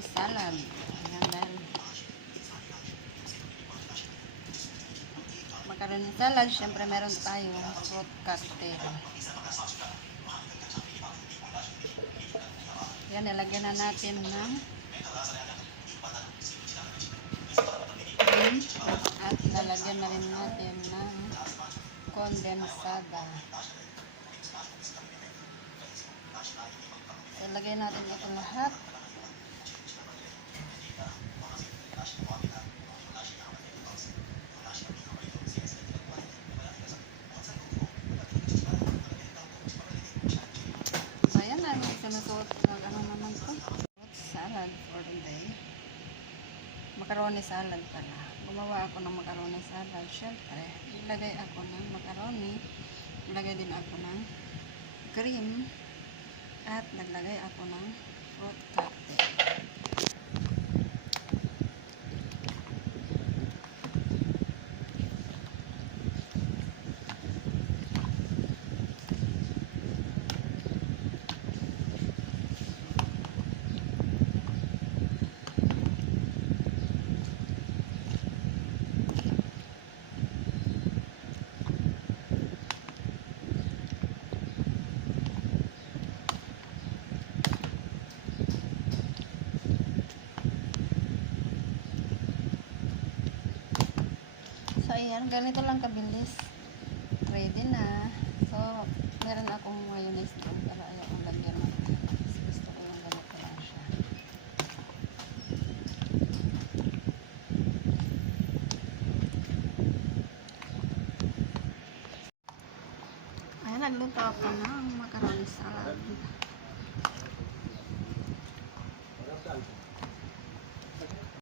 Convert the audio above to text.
salad. Ayan, dahil macaroni salad, syempre meron tayo fruit cocktail. Yan, nilagyan na natin ng at lalagyan na rin natin ng kondensada. Ilagay natin ito lahat. So, ayan na. May sinusuot na ano naman to. Fruit salad for the day. Macaroni salad pala. Gumawa ako ng macaroni salad. Siyempre, ilagay ako ng macaroni. Ilagay din ako ng cream. At naglagay ako ng fruit cocktail. So, ayan. Ganito lang kabilis. Ready na. So, meron akong mayonnaise doon pero ayaw kong lagyan mayonnaise. Gusto ko yung ganito lang siya. Ayan, nagluto ako ng macaroni salad.